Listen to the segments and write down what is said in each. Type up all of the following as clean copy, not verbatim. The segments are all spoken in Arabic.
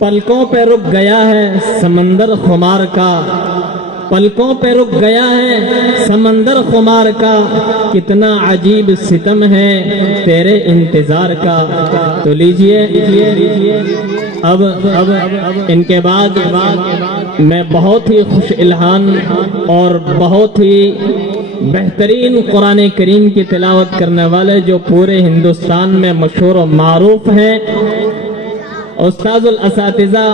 पलकों पे रुक गया है समंदर खुमार का, पलकों पे रुक गया है समंदर खुमार का, कितना अजीब सितम है तेरे इंतजार का। तो लीजिए अब इनके बाद मैं बहुत ही खुश इल्हान और बहुत ही बेहतरीन कुरान करीम की तिलावत करने वाले जो पूरे हिंदुस्तान में मशहूर और मारूफ हैं, उस्ताजुल असातिज़ा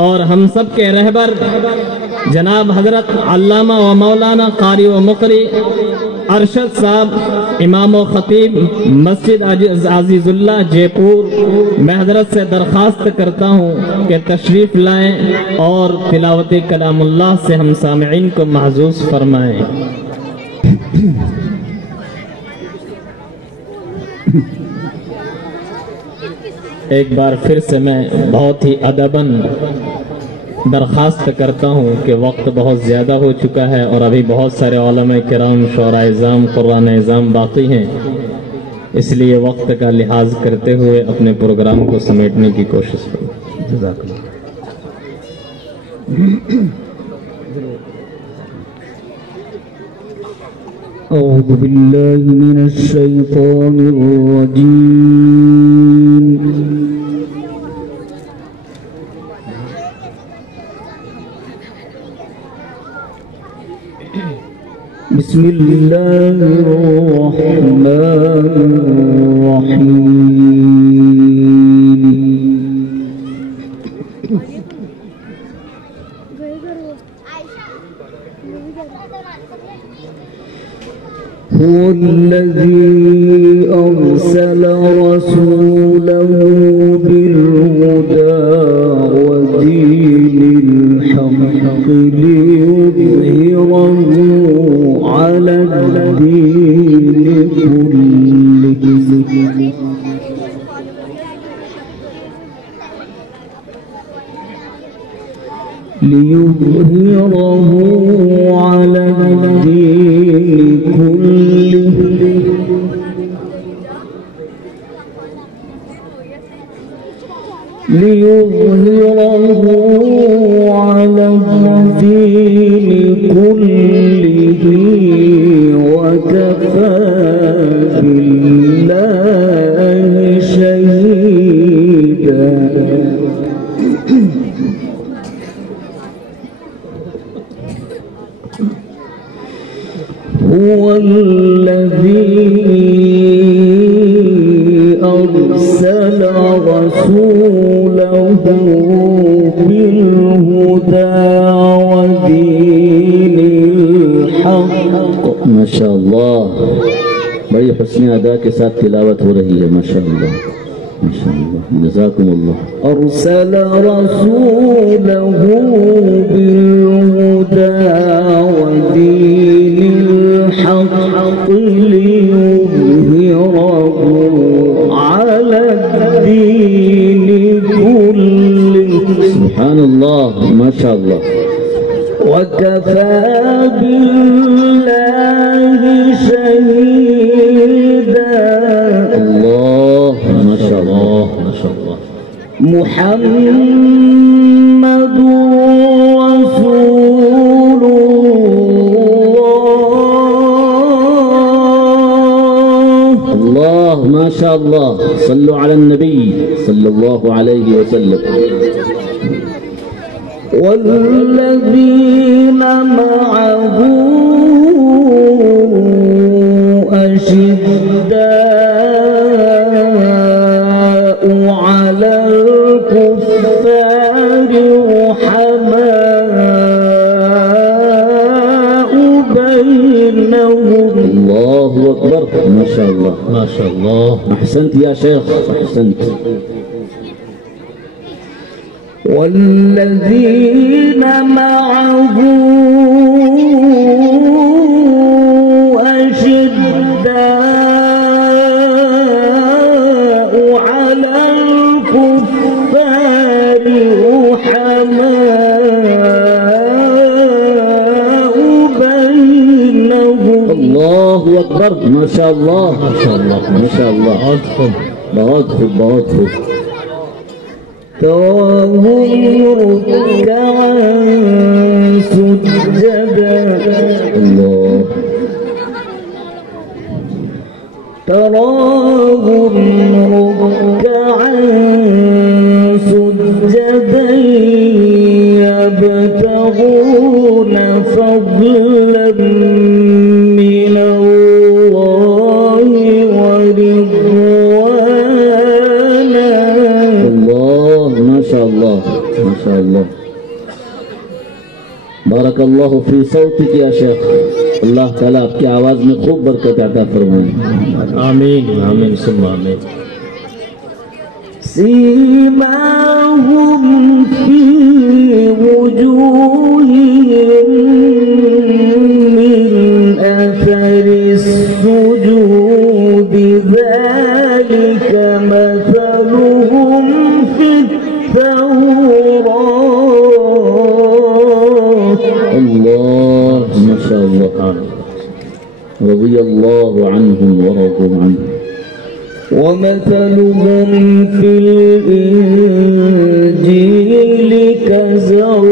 और हम सब के रहबर जनाब हजरत अल्लामा व मौलाना कारी व मुकरी अरशद साहब इमाम व खतीब मस्जिद अजीजुल्लाह जयपुर, मैं हजरत से दरख्वास्त करता हूँ कि तशरीफ़ लाएं और तिलावत कलामुल्लाह से हम सामईन को महजूज फरमाएं। एक बार फिर से मैं बहुत ही अदबन दरख्वास्त करता हूँ कि वक्त बहुत ज़्यादा हो चुका है और अभी बहुत सारे उलमा किराम शोरा इज़ाम कुरान इज़ाम बाकी हैं, इसलिए वक्त का लिहाज करते हुए अपने प्रोग्राम को समेटने की कोशिश करूँ। जज़ाकल्लाह। औज़ु बिल्लाहि मिनश शैतानिर रजीम। बिस्मिल्लाहिर रहमानिर रहीम। हुवल्लज़ी अरसल रसूलहू बिलहुदा व दीनिल हक़ लियुज़हिरहू अला दीनि कुल्लिहि। लियुज़हिरहू अला दीनि कुल्लिहि लियुज़हिरहू अला दीनि कुल्लिहि वकफ़ा बिल्लाहि शहीदा। हुवल्लज़ी अरसल रसूलहू बिलहुदा व दीनिल हक़। माशाअल्लाह, बड़ी हुस्न अदा के साथ तिलावत हो रही है। माशाअल्लाह माशाअल्लाह, जज़ाकुमुल्लाह। अरसल रसूलहू बिलहुदा व दीनिल हक़ लियुज़हिरहू अला दीनि कुल्लिहि। सुब्हानल्लाह माशाअल्लाह। वकफ़ा बिल्लाहि शहीदा। अल्लाह माशाअल्लाह माशाअल्लाह। मुहम्मदुर रसूलुल्लाह। अल्लाह माशाअल्लाह। सल्लु अला नबी सल्लल्लाहु अलैहि वसल्लम। वल्लज़ीन मअहू अशिद्दाउ अलल कुफ़्फ़ारि रुहमाउ बैनहुम। अल्लाहु अकबर। माशाअल्लाह माशाअल्लाह। अहसंत या शेख अहसंत। वल्लज़ीन मअहू अशिद्दाउ अलल कुफ़्फ़ारि रुहमाउ बैनहुम। अल्लाहु अकबर। माशाअल्लाह माशाअल्लाह माशाअल्लाह। बहुत खूब बहुत खूब बहुत खूब। تراهم ركعا سجدا الله تراهم ركعا سجدا يبتغون فضلا من الله ورضوانا. الله ما شاء الله ما شاء الله. बारक अल्लाह फी सौतिक या शेख, अल्लाह ताला आपकी आवाज़ में खूब बरकत अता फरमाए। आमीन आमीन सुम्मा आमीन। सीमाहुम फी वुजूहिहिम मिन अथरि सुजूदि ज़ालिका मसलुहुम फित तौरात। अल्लाह माशाअल्लाह। रज़ी अल्लाह अन्हुम व रज़ू अन्हु। ومثلهم في الإنجيل كزرع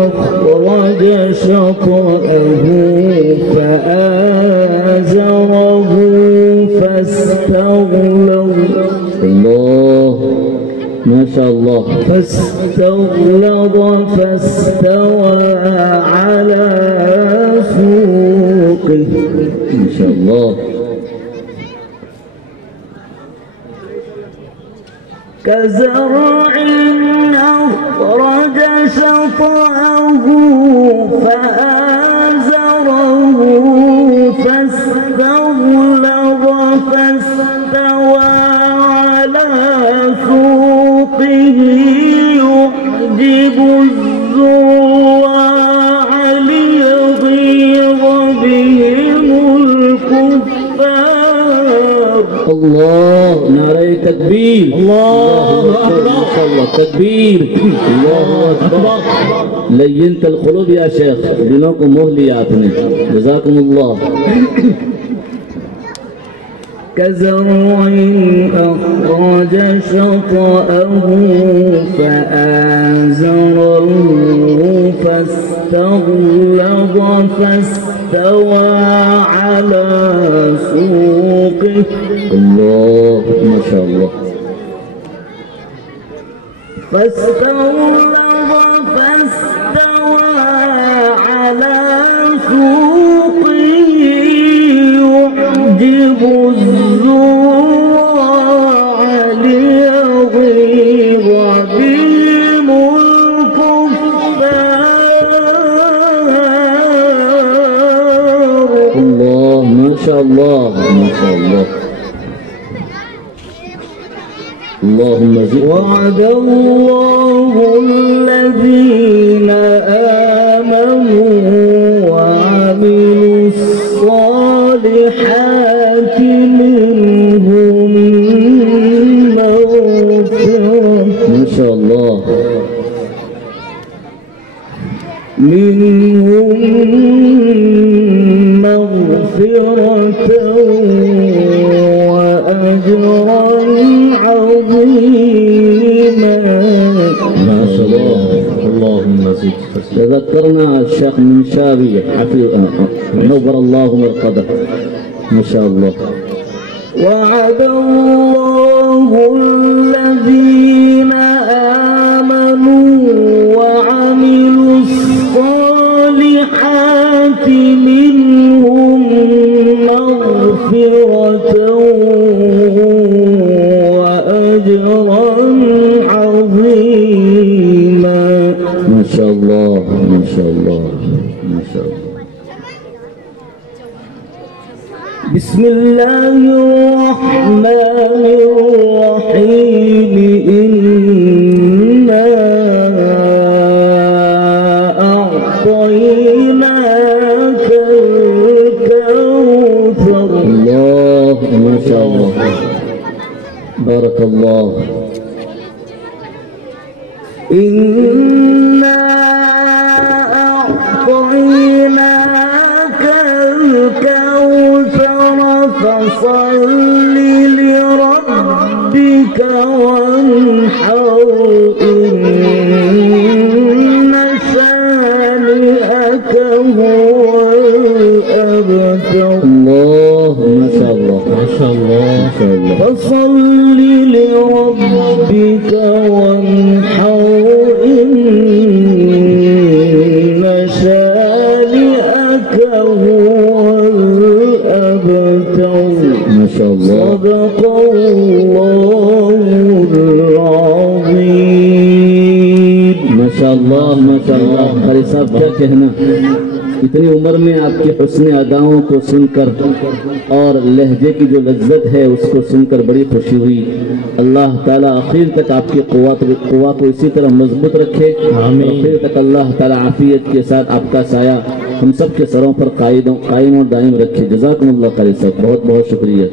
أخرج شطأه فآزره فاستغلظ. الله ما شاء الله. فاستغلظ فاستوى على سوقه. ما شاء الله. كزرع أخرج شطأه فآزره فاستغلظ فاستوى على سوقه يعجب الزراع ليغيظ بهم الكفار. الله नारे तकबीर। अल्लाह माशाअल्लाह तकबीर। अल्लाह अकबर। लय्यनत अलक़ुलूब या शेख, दिलों को मोह लिया आपने। जज़ाकुमुल्लाह। كزرع أخرج شطأه فآزره فاستغلظ فاستوى على سوقه. الله ما شاء الله. فاستغلظ فاستوى على سوقه يعجب الزراع ليغيظ بهم الكفار. الله ما شاء الله ما شاء الله. اللهم زد. وعد الله الذين آمنوا وعملوا الصالحات منهم مغفرة. ما شاء الله. منهم مغفرة وأجرا عظيما. ما شاء الله. اللهم زد. تذكرنا الشيخ من شابية حفظ نور الله مرقده. ما شاء الله. وعد الله الذين آمنوا وعملوا الصالحات منهم مغفرة وأجرا عظيما. ما شاء الله ما شاء الله ما شاء الله. بسم الله الرحمن الرحيم. إنا أعطيناك الكوثر. الله ما شاء الله. بارك الله. إنا أعطيناك الكوثر فصل لربك وانحر إن شانئك هو الأبتر الله ما شاء الله ما شاء الله ما شاء الله فصل لربك وانحر إن شانئك هو الأبتر ما شاء الله صدق الله العظيم माशाअल्लाह माशाअल्लाह। कारी साहब क्या कहना, इतनी उम्र में आपकी हुस्न अदाओं को सुनकर और लहजे की जो लज्जत है उसको सुनकर बड़ी खुशी हुई। अल्लाह ताला आखिर तक आपकी कुव्वा को इसी तरह मजबूत रखे। आखिर तक अल्लाह ताला आफियत के साथ आपका साया हम सब के सरों पर कायम और दायम रखे। जज़ाकुमुल्लाह कारी साहब, बहुत बहुत शुक्रिया।